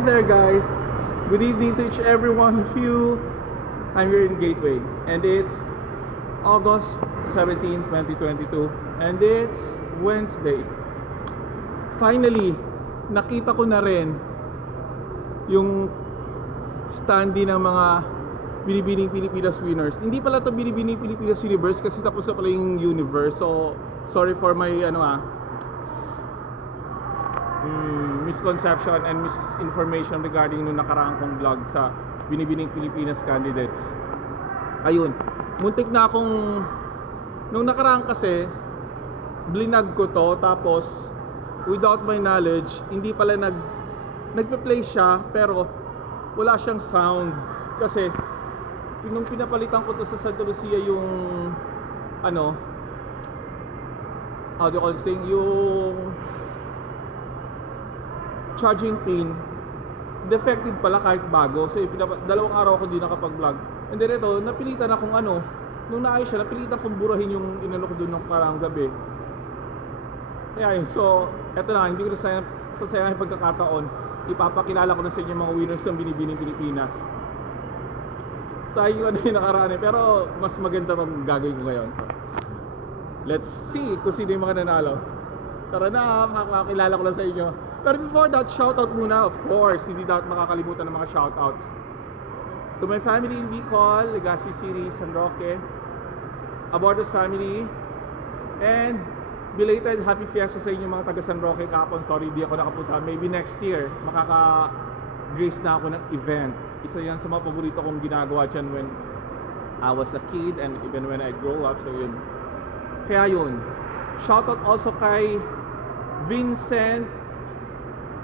Hi there guys, good evening to each every one of you. I'm here in Gateway and it's August 17, 2022 and it's Wednesday. Finally, nakita ko na rin yung standee ng mga Binibining Pilipinas winners. Hindi pala to Binibining Pilipinas Universe kasi tapos na pala yung universe. So, sorry for my misconception and misinformation regarding nung nakaraang kong vlog sa Binibining Pilipinas candidates. Ayun, muntik na akong nung nakaraang kasi blinag ko to tapos without my knowledge hindi pala nagpe-play siya pero wala siyang sounds kasi nung pinapalitan ko to sa Santa Lucia yung how do you call this thing, yung charging pin defective pala kahit bago. So dalawang araw ko din nakapag-vlog and then ito napilitan akong nung naayos siya napilitan kong burahin yung inano ko doon ng parang gabi. Kaya yun, so eto na, hindi ko na sasayang pagkakataon ipapakilala ko na sa inyo mga winners ng Binibining Pilipinas. Sayang yung nakaraan pero mas maganda itong gagawin ko ngayon. So, let's see kung sino yung mga nanalo. Tara na, makakakilala ko lang sa inyo. Pero before that, shoutout muna, of course. Hindi dapat makakalimutan ng mga shoutouts. To my family in Bicol, Legazpi City, San Roque, Abortos family, and belated happy fiesta sa inyo mga taga San Roque kahapon. Sorry, di ako nakapunta. Maybe next year, makaka-grace na ako ng event. Isa yan sa mga paborito kong ginagawa dyan when I was a kid and even when I grow up. So yun. Kaya yun. Shoutout also kay Vincent.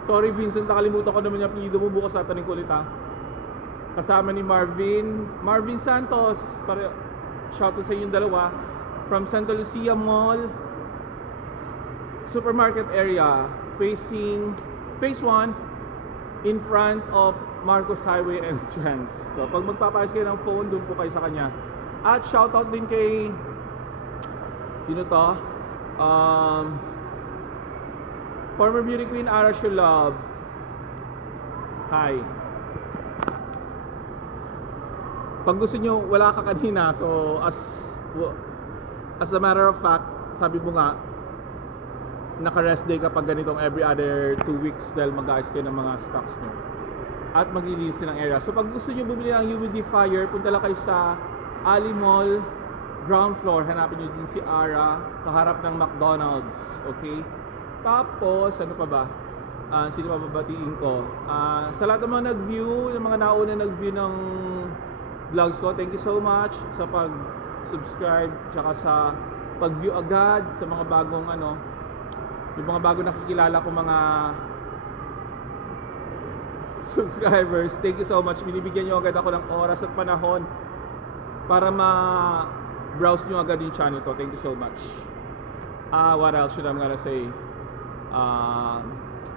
Sorry Vincent, nakalimutan ko naman yung apelyido mo. Bukas tatanungin ko ulit ha. Kasama ni Marvin Santos. Shoutout sa inyong dalawa. From Santa Lucia Mall Supermarket area, facing Phase 1 in front of Marcos Highway entrance. So pag magpapayos kayo ng phone, doon po kayo sa kanya. At shoutout din kay sino to? Former beauty queen Ara Shulab. Hi. Pag gusto nyo, wala ka kanina. So as a matter of fact, sabi mo nga naka-rest day kapag ganitong every other 2 weeks dahil mag-ayos kayo ng mga stocks nyo at mag-release ng area. So pag gusto nyo bumili ng humidifier, punta lang kayo sa Ali Mall ground floor, hanapin nyo din si Ara kaharap ng McDonald's. Okay, tapos ano pa ba, sino pa babatiin ko, sa lahat ng mga nag-view, yung mga nauna nag-view ng vlogs ko, thank you so much sa pag-subscribe tsaka sa pag-view agad, sa mga bagong yung mga bago nakikilala ko mga subscribers. Thank you so much. Binibigyan nyo agad ako ng oras at panahon para ma-browse nyo agad yung channel ko. Thank you so much. What else should I gonna say?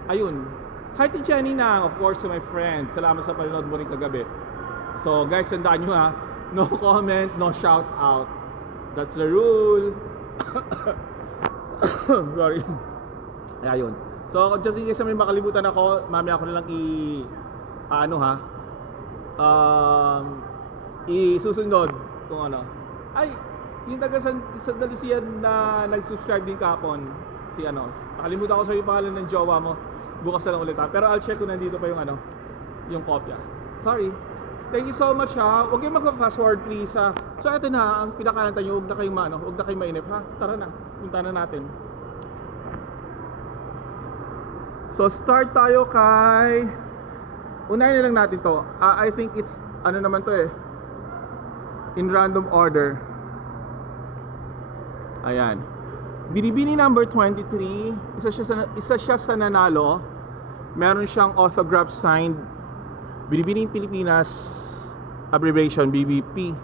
Ayun. Hi to Jenny Nang, of course, to my friend. Salamat sa panonood mo rin kagabi. So guys, tandaan nyo ha, no comment, no shout out. That's the rule. Sorry. Ayun. So just in case may makalimutan ako, mamaya ako na lang isusunod kung ano. Ay, yung taga Santa Lucia na nag-subscribe din kahapon, si nakalimutan ko sa yung pangalan ng jowa mo. Bukas na lang ulit ha. Pero I'll check kung nandito pa yung yung kopya. Sorry. Thank you so much ha. Huwag kayong mag-fast forward please ha. So ito na ang pinakanta nyo. Huwag na kayong mainip ha. Tara na. Punta na natin. So start tayo kay unahin na lang natin to. I think it's naman to in random order. Ayan. Binibini number 23, isa siya sa nanalo. Meron siyang autograph signed Binibining Pilipinas, abbreviation BB.P.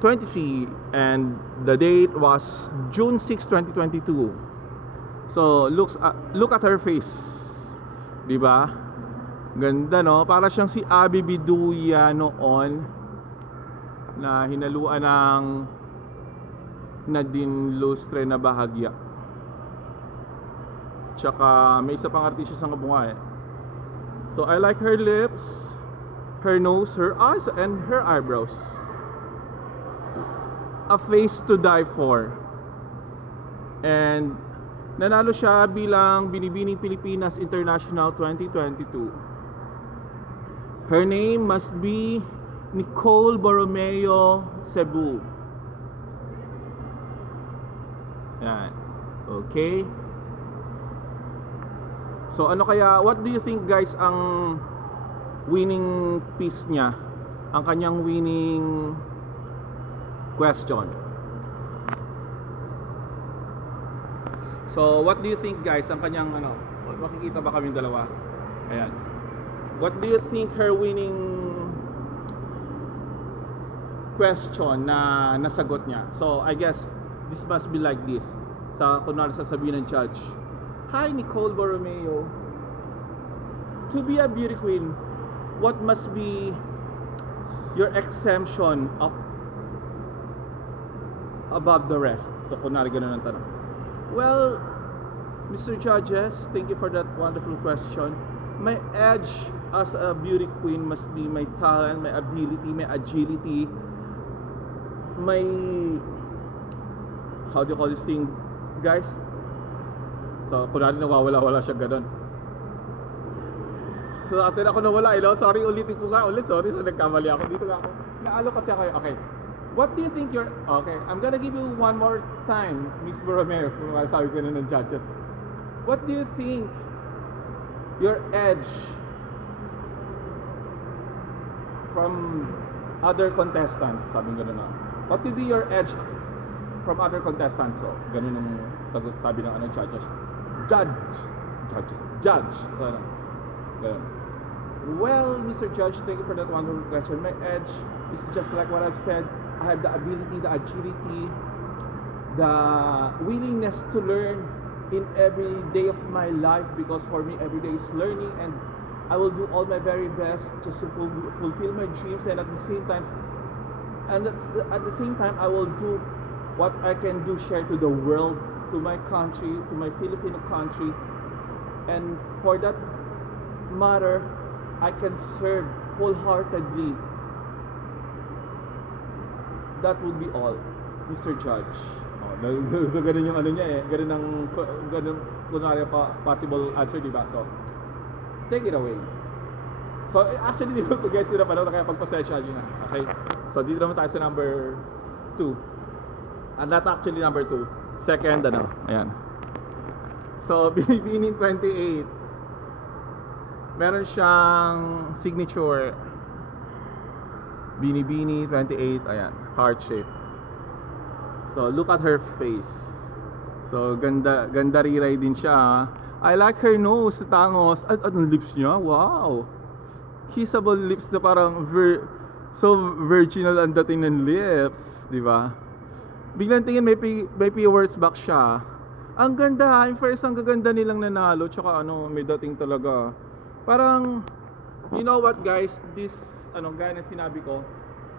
23, and the date was June 6, 2022. So look at her face. Diba? Ganda no? Para siyang si Abby Biduya noon na hinaluan ng Nadine Lustre na bahagya. Tsaka may isa pang artista sa kabunga So I like her lips, her nose, her eyes, and her eyebrows. A face to die for. And nanalo siya bilang Binibining Pilipinas International 2022. Her name must be Nicole Borromeo, Cebu. Yan. Okay. So ano kaya, what do you think guys ang winning piece niya? Ang kanyang winning question. So what do you think guys ang kanyang ano? Makikita ba kaming dalawa? Ayan. What do you think her winning question na nasagot niya? So I guess this must be like this. Sa kunwari sasabihin ng judge, "Hi Nicole Borromeo, to be a beauty queen, what must be your exemption above the rest?" So kunwari ganun ang tanong. Well, Mr. Judges, thank you for that wonderful question. My edge as a beauty queen must be my talent, my ability, my agility, my, how do you call this thing, guys? So, kunwari nawawala-wala siya ganun. So, atin ako nawala, sorry, ulitin ko nga ulit. Sorry, so nagkamali ako. Dito nga ako. Naalo kasi ako. Okay. What do you think you're... Okay, I'm gonna give you one more time, Miss Borromeo, kung sabi ko na ng judges. What do you think your edge from other contestants? Sabi ko na. What would be your edge from other contestants? So, ganun ang sagot, sabi ng judges. Judge. Ganun. Well, Mr. Judge, thank you for that wonderful question. My edge is just like what I've said. I have the ability, the agility, the willingness to learn in every day of my life, because for me every day is learning, and I will do all my very best just to fulfill my dreams, and at the same time I will do what I can do, share to the world, to my country, to my Filipino country, and for that matter I can serve wholeheartedly. That would be all, Mr. Judge. So ganun yung ano niya ganun kunwari possible answer, diba? So take it away. So actually dito to guys, na pala kaya pagpasensya nyo na. Okay, so dito naman tayo sa number 2, and not actually number 2, second ayan. So Binibining 28, meron siyang signature Binibini 28, ayan, heart shape. So look at her face. So ganda riray din siya. I like her nose, tangos. At ang lips niya, wow. Kissable lips na parang so virginal ang dating ng lips, di ba? Biglang tingin may words back siya. Ang ganda, yung first ang gaganda nilang nanalo, tsaka may dating talaga. Parang, you know what guys, this gaya na sinabi ko,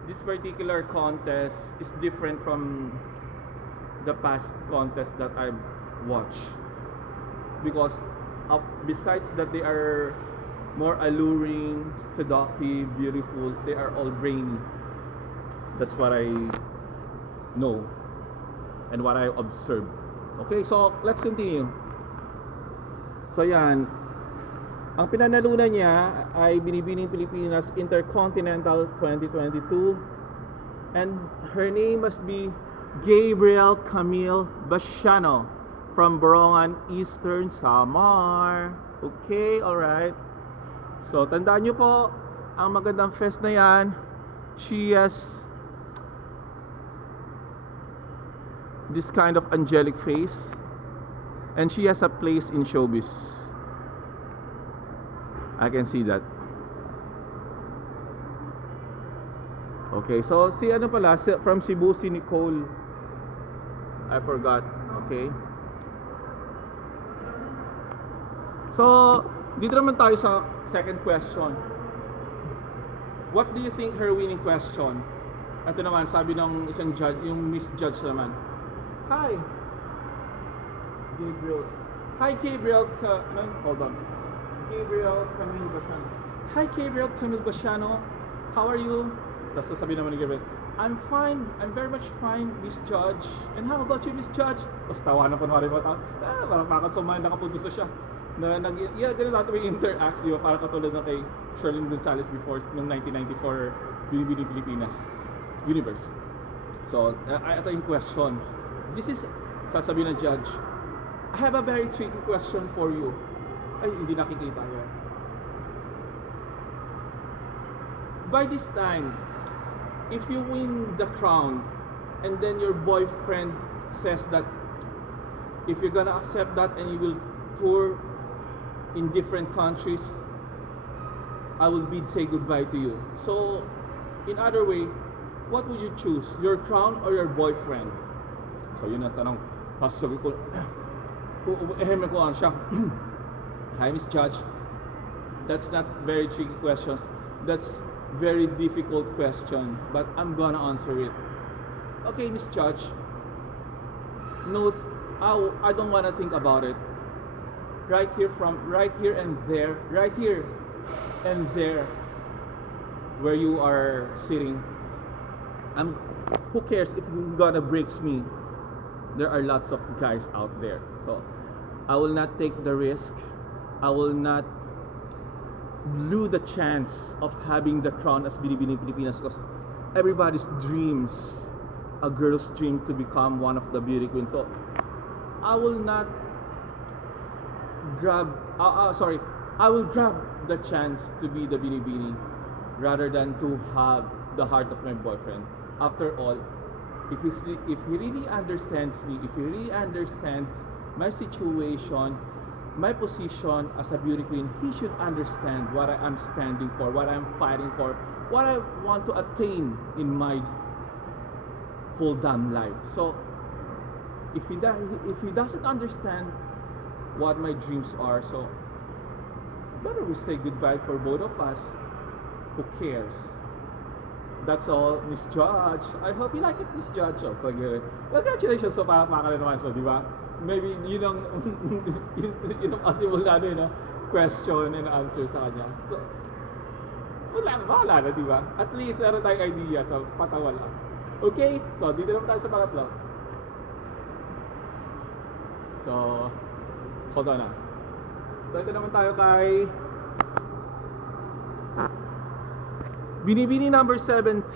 this particular contest is different from the past contest that I've watched, because besides that they are more alluring, seductive, beautiful, they are all brainy. That's what I know and what I observed. Okay, so let's continue. So yan, ang pinanalunan niya ay Binibining Pilipinas Intercontinental 2022, and her name must be Gabriel Camille Bashano from Borongan, Eastern Samar. Okay, alright. So tandaan nyo po, ang magandang fest na yan, she has this kind of angelic face, and she has a place in showbiz. I can see that. Okay, so from Cebu, si Nicole, I forgot. Okay, so dito naman tayo sa second question. What do you think her winning question? Ito naman, sabi ng isang judge, yung Miss Judge naman. Hi Gabriel. Hold on. Gabriel, Camille, Bashano. Hi Gabriel, Camille, Bashano. How are you? Tapos sasabihin naman ni Gabriel, I'm fine. I'm very much fine, Miss Judge. And how about you, Miss Judge? Tapos tawanan pa naman mga tao. Parang pakat sa mga nakapunto sa siya. Ganun natin may interacts, di ba? Parang katulad ng kay Sherlyn Gonzalez before, noong 1994, BB.PILIPINAS Universe. So, ito yung question. This is, sasabihin ng judge, I have a very tricky question for you. Ay, hindi nakikita yan. By this time, if you win the crown, and then your boyfriend says that if you're gonna accept that and you will tour in different countries, I will say goodbye to you. So, in other way, what would you choose? Your crown or your boyfriend? So, yun ang tanong. Sabi ko, eheme ko siya. Hi, Miss Judge. That's not very tricky questions. That's very difficult question, but I'm gonna answer it. Okay, Miss Judge. No, I don't wanna think about it. Right here and there, where you are sitting. Who cares if you're gonna breaks me? There are lots of guys out there, so I will not take the risk. I will not lose the chance of having the crown as BB.PILIPINAS, because everybody's dreams, a girl's dream to become one of the beauty queens. So I will not I will grab the chance to be the Binibini rather than to have the heart of my boyfriend. After all, if he really understands me, if he really understands my situation, my position as a beauty queen, he should understand what I am standing for, what I am fighting for, what I want to attain in my whole damn life. So if he doesn't understand what my dreams are, so better we say goodbye for both of us. Who cares? That's all, Miss Judge. I hope you like it, Miss Judge. So, congratulations sa pakakala naman. So, di ba? Maybe yun ang yun ang possible na ano, question and answer sa kanya. So, wala na, di ba? At least meron tayong idea. So, patawa lang. Okay? So, dito naman tayo sa pangatlo. So, hold on na. So, ito naman tayo kay Binibini number 17.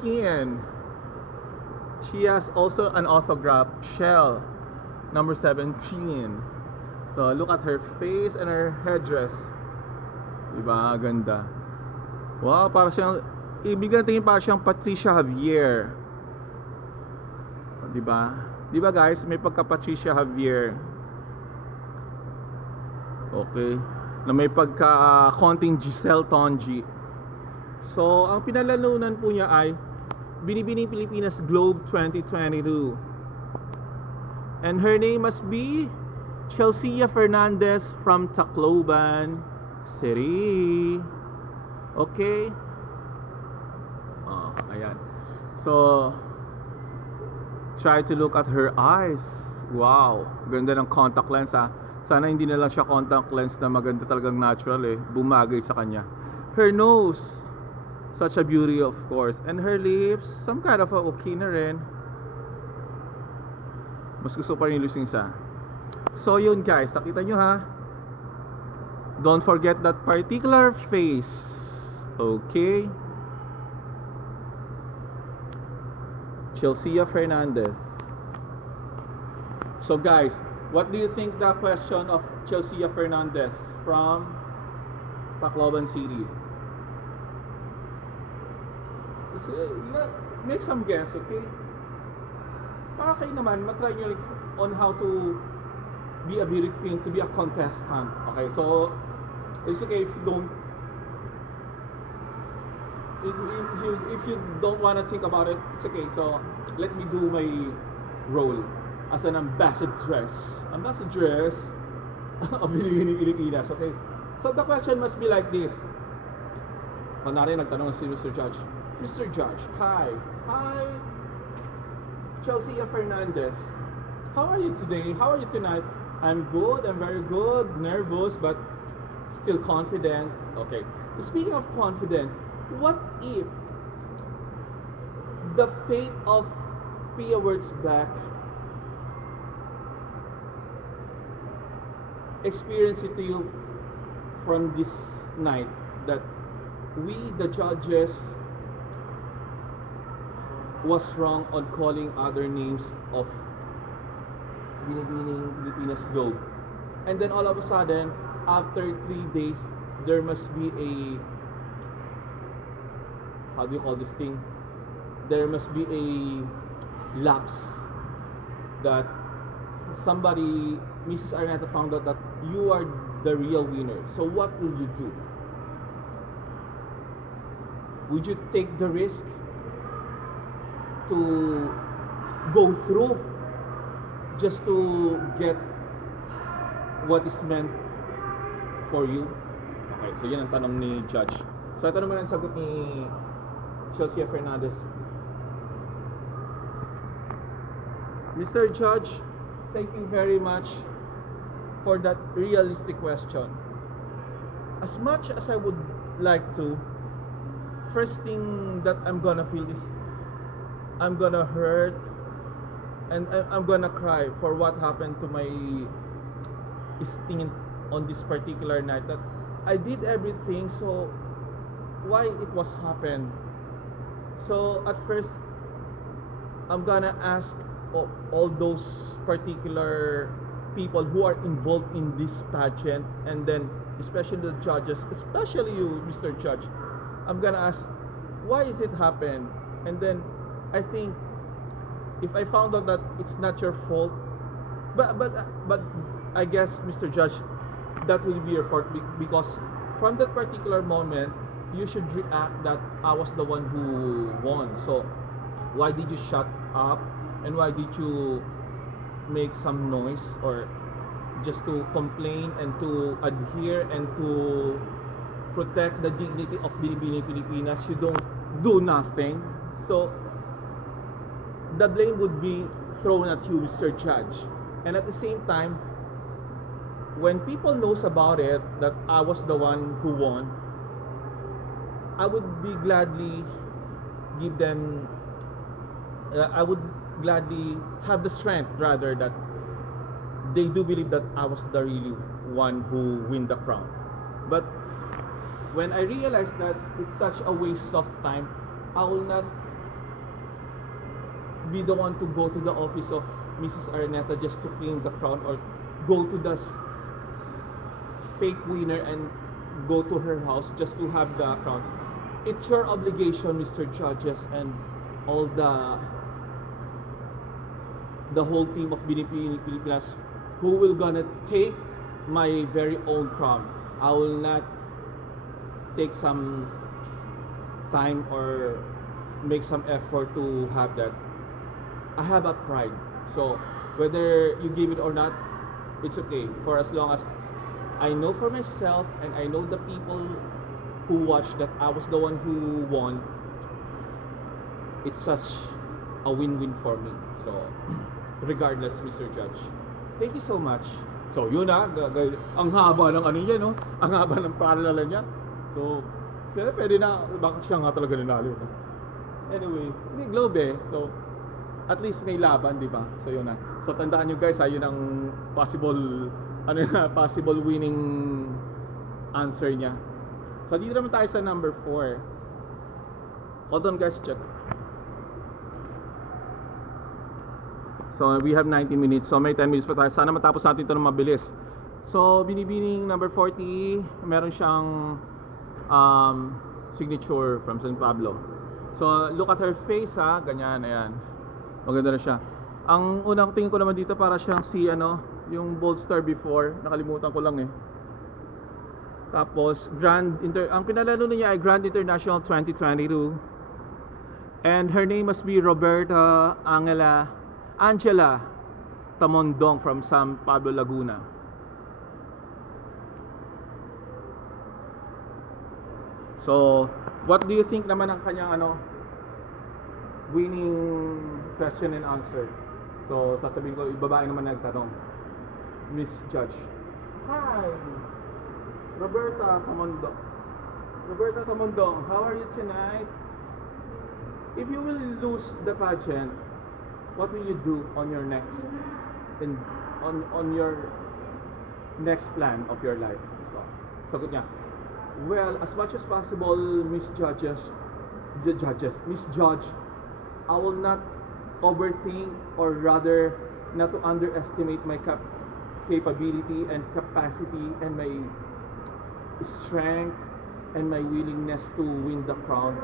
She has also an autograph shell number 17. So look at her face and her headdress. Diba? Ganda. Wow, para siyang ibig natin para siyang Patricia Javier. Diba? Diba guys? May pagka Patricia Javier. Okay. Na may pagka konting Giselle Tonji. So, ang pinalalunan po niya ay Binibining Pilipinas Globe 2022. And her name must be Chelsea Fernandez from Tacloban City. Okay? Oh, ayan. So, try to look at her eyes. Wow, ganda ng contact lens ha. Sana hindi na lang siya contact lens na maganda talagang natural eh. Bumagay sa kanya. Her nose, such a beauty of course. And her lips, some kind of a okay na rin. Mas gusto pa rin yung isa. So yun guys, nakita nyo ha. Don't forget that particular face. Okay. Chelsea Fernandez. So guys, what do you think the question of Chelsea Fernandez from Tacloban City? Make some guess, okay? Para kayo naman, matry nyo on how to be a beauty queen, to be a contestant. Okay, so it's okay if you don't if you don't want to think about it, it's okay. So let me do my role as an ambassadress of Pilipinas. Okay, so the question must be like this. Kunwari nagtanong si Mr. Judge. Mr. Judge, hi Chelsea Fernandez. How are you today? How are you tonight? I'm good, I'm very good, nervous, but Still confident? Okay. Speaking of confident, what if the fate of Pia Words Back experience it to you from this night that we, the judges, was wrong on calling other names of Binibining Pilipinas Globe. And then all of a sudden, after 3 days, there must be a, how do you call this thing? There must be a lapse that somebody, Mrs. Araneta, found out that you are the real winner. So what will you do? Would you take the risk to go through just to get what is meant for you? Okay, so yun ang tanong ni Judge. So ito naman ang sagot ni Chelsea Fernandez. Mr. Judge, thank you very much for that realistic question. As much as I would like to, first thing that I'm gonna feel is I'm gonna hurt and I'm gonna cry for what happened to my stint on this particular night, that I did everything, so why it was happened. So at first I'm gonna ask all those particular people who are involved in this pageant, and then especially the judges, especially you, Mr. Judge. I'm gonna ask, why is it happen? And then I think if I found out that it's not your fault, but I guess, Mr. Judge, that will be your fault, because from that particular moment you should react that I was the one who won. So why did you shut up, and why did you make some noise, or just to complain and to adhere and to protect the dignity of Binibining Pilipinas? You don't do nothing. So the blame would be thrown at you, Mr. Judge. And at the same time, when people knows about it, that I was the one who won, I would be gladly give them, I would gladly have the strength, rather, that they do believe that I was the really one who win the crown. But when I realized that it's such a waste of time, I will not be the one to go to the office of Mrs. Araneta just to claim the crown, or go to the fake winner and go to her house just to have the crown. It's your obligation, Mr. Judges, and all the whole team of Binibining Pilipinas, who will gonna take my very own crown. I will not take some time or make some effort to have that. I have a pride. So whether you give it or not, it's okay, for as long as I know for myself and I know the people who watch that I was the one who won. It's such a win-win for me. So regardless, Mr. Judge, thank you so much. So yun na, ang haba ng ano niya, no? Ang haba ng parallel niya. So pwede na, bakit siya nga talaga nanalo, no? Anyway, hindi Globe eh. So at least may laban, di ba? So yun na. So tandaan nyo guys, yun ang possible, ano na, possible winning answer niya. So dito naman tayo sa number 4. Hold on guys, check. So we have 19 minutes. So may 10 minutes pa tayo. Sana matapos natin ito ng mabilis. So Binibining number 40, meron siyang signature from San Pablo. So look at her face, ha. Ganyan, ayan. Maganda na siya. Ang unang tingin ko naman dito, para siyang si ano, yung Bold Star before. Nakalimutan ko lang eh. Tapos ang pinalalo niya ay Grand International 2022. And her name must be Roberta Angela Tamondong from San Pablo, Laguna. So, what do you think naman ang kanyang ano, winning question and answer? So, sasabihin ko, babae naman nagtanong. Miss Judge. Hi! Roberta Tamondong. Roberta Tamondong, how are you tonight? If you will lose the pageant, what will you do on your next in on your next plan of your life? So, sagot niya. Well, as much as possible, misjudge, I will not overthink, or rather not to underestimate my capability and capacity and my strength and my willingness to win the crown.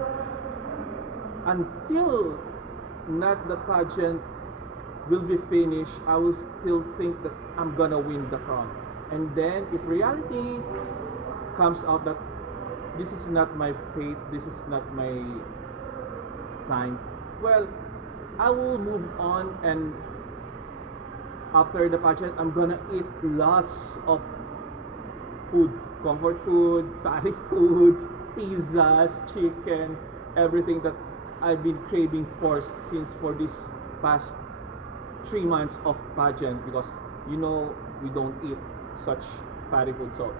Until not the pageant will be finished, I will still think that I'm gonna win the crown. And then if reality comes out that this is not my fate, this is not my time, well, I will move on, and after the pageant, I'm gonna eat lots of foods, comfort food, fatty foods, pizzas, chicken, everything that I've been craving for this past 3 months of pageant, because we don't eat such fatty food. So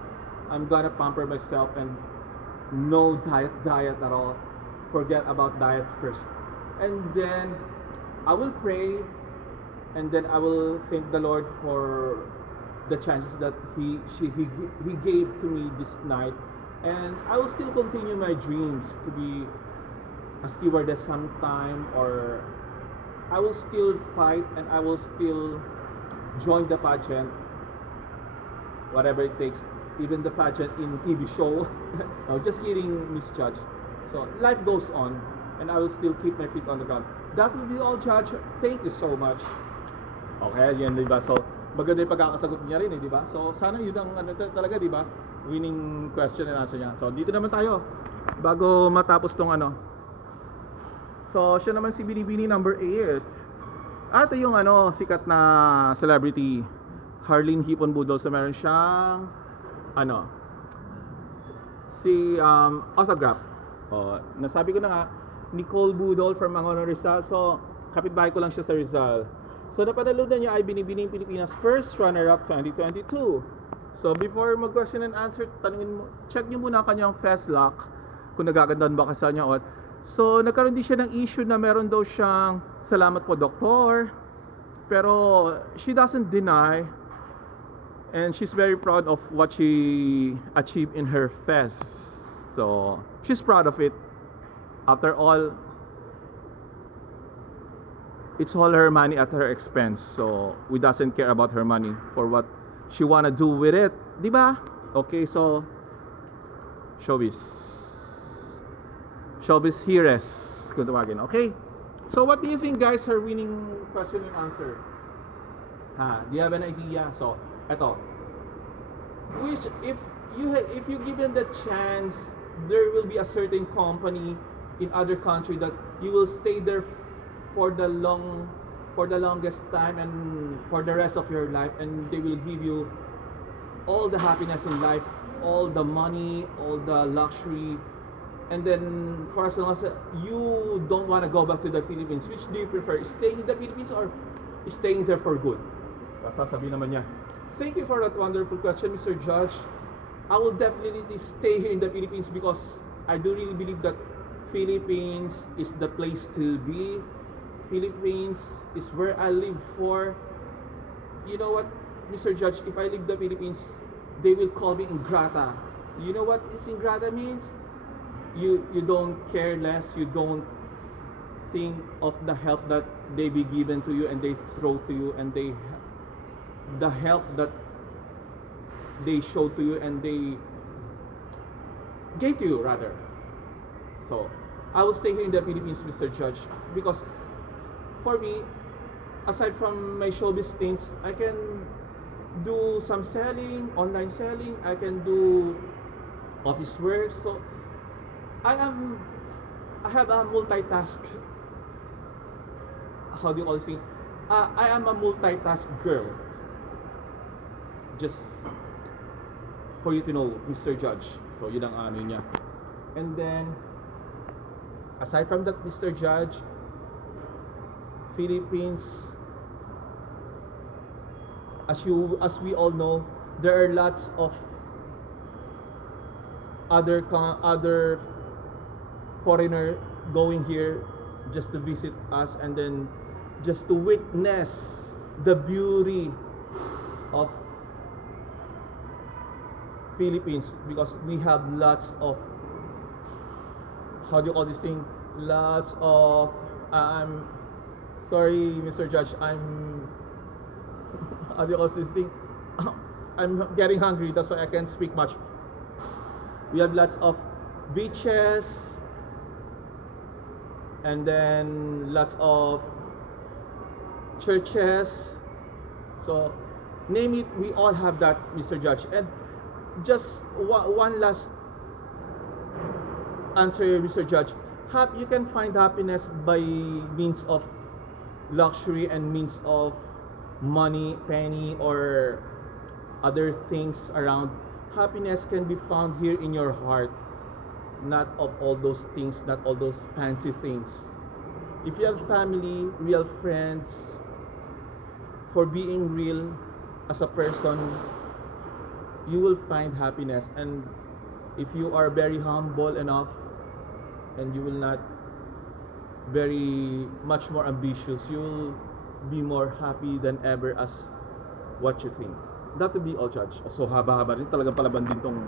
I'm gonna pamper myself and no diet at all. Forget about diet first, and then I will pray, and then I will thank the Lord for the chances that he gave to me this night, and I will still continue my dreams to be a stewardess sometime, or I will still fight and I will still join the pageant, whatever it takes, even the pageant in TV show. No, just kidding, misjudge. So life goes on, and I will still keep my feet on the ground. That will be all, Judge. Thank you so much. Okay, yan, diba? So, maganda yung pagkakasagot niya rin, diba? So, sana yun ang talaga, diba? Winning question and answer niya. So, dito naman tayo, bago matapos tong So, siya naman si Binibini number 8. Ito yung sikat na celebrity, Harleen Hipon Budol. So, meron siyang si autograph. Nasabi ko na nga, Nicole Budol from Mangono, Rizal. So, kapitbahay ko lang siya sa Rizal. So, napadalo na niya ay Binibining Pilipinas first runner-up 2022. So, before mag-question and answer, check niyo muna kanyang Festlock kung nagagandaan ba kasi niya. So, nagkaroon din siya ng issue na meron daw siyang salamat po doktor. Pero, she doesn't deny, and she's very proud of what she achieved in her fest. So, she's proud of it. After all, it's all her money at her expense. So, we doesn't care about her money for what she wanna do with it. Diba? Okay, so, showbiz. Showbiz heroes, kung tawagin. Okay? So, what do you think, guys, her winning question and answer? Do you have an idea? So, eto. Which, if you given the chance, there will be a certain company in other country that you will stay there for the longest time and for the rest of your life, and they will give you all the happiness in life, all the money, all the luxury, and then for as long as you don't want to go back to the Philippines, which do you prefer, staying in the Philippines or staying there for good? Sasabihin naman niya. Thank you for that wonderful question, Mr. Judge. I will definitely stay here in the Philippines because I do really believe that Philippines is the place to be. Philippines is where I live for. You know what, Mr. Judge, if I leave the Philippines, they will call me ingrata. You know what this ingrata means? You don't care less, you don't think of the help that they be given to you and they throw to you, and the help that they show to you and they gave to you, rather. So, I will stay here in the Philippines, Mr. Judge, because for me, aside from my showbiz stints, I can do some selling, online selling, I can do office work. So, I have a multitask. How do you call this thing? I am a multitask girl. Just for you to know, Mr. Judge. So, yun ang ano niya. And then, aside from that, Mr. Judge, Philippines, as we all know, there are lots of other foreigner going here just to visit us, and then just to witness the beauty of Philippines, because we have lots of, how do you call this thing, lots of, I'm sorry Mr. Judge, I'm how do you call this thing, I'm getting hungry, that's why I can't speak much. We have lots of beaches, and then lots of churches. So name it, we all have that, Mr. Judge. And just one last answer, Mr. Judge. You can find happiness by means of luxury and means of money, penny, or other things around. Happiness can be found here in your heart, not of all those things, not all those fancy things. If you have family, real friends, for being real as a person, you will find happiness. And if you are very humble enough, and you will not very much more ambitious, you will be more happy than ever as what you think. That would be all, Judge. So haba-haba rin, talagang palaban din tong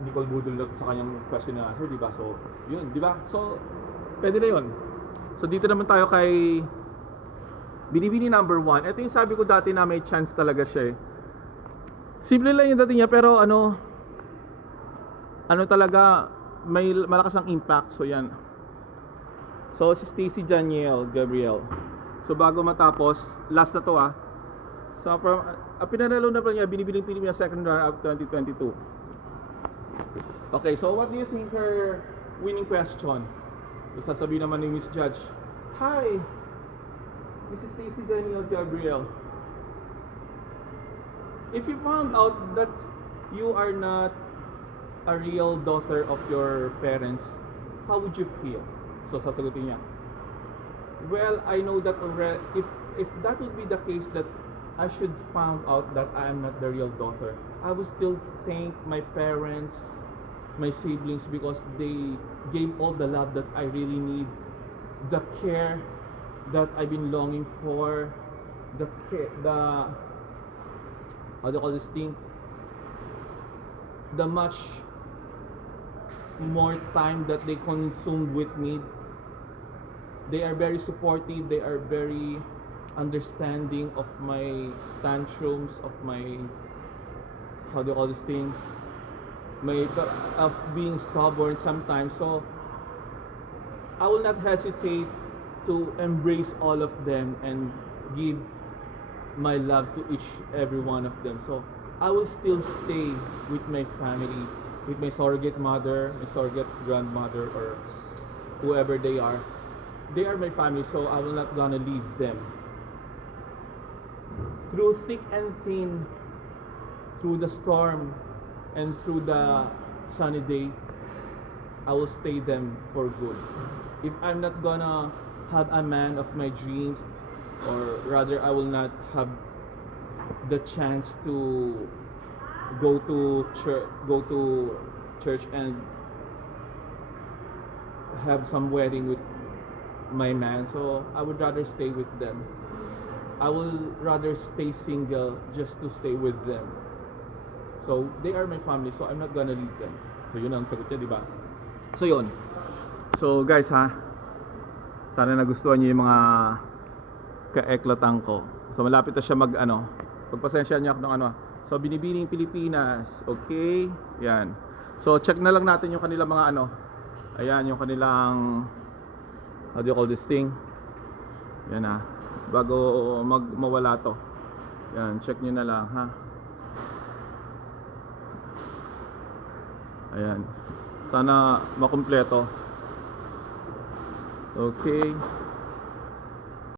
Nicole Budol na sa kanyang question na answer, di ba? So, yun, di ba? So, pwede na yun. So, dito naman tayo kay Binibini number 1. Ito yung sabi ko dati na may chance talaga siya eh. Simple lang yung dating niya, pero ano talaga, may malakas ang impact. So, yan. So, si Stacy, Daniel, Gabriel. So, bago matapos, last na to ah. So, pinanalo na pa niya, Binibining Pilipinas second round of 2022. Okay, so what do you think her winning question? So, sasabihin naman ni Miss Judge, hi, Mrs. Stacy, Daniel, Gabriel. If you found out that you are not a real daughter of your parents, how would you feel? So, sasagutin niya, well, I know that if that would be the case, that I should found out that I am not the real daughter, I would still thank my parents, my siblings, because they gave all the love that I really need, the care that I've been longing for, the how do you call this thing, the much more time that they consumed with me. They are very supportive, they are very understanding of my tantrums, of my, how do you call this thing, of being stubborn sometimes. So I will not hesitate to embrace all of them and give my love to each every one of them. So I will still stay with my family, with my surrogate mother, my surrogate grandmother, or whoever they are. They are my family, so I will not gonna leave them. Through thick and thin, through the storm and through the sunny day, I will stay them for good. If I'm not gonna have a man of my dreams, or rather I will not have the chance to go to church and have some wedding with my man, so I would rather stay with them. I will rather stay single just to stay with them. So they are my family, so I'm not gonna leave them. So yun ang sagot niya, di ba? So yun. So guys ha, sana nagustuhan niyo yung mga kaeklatan ko. So malapit na siya pagpasensya niyo ako ng So Binibining Pilipinas, okay? Yan. So check na lang natin yung kanilang mga ayan yung kanilang, how do you call this thing? Yan ha, bago mawala to. Yan, check nyo na lang ha. Ayan, sana makumpleto. Okay.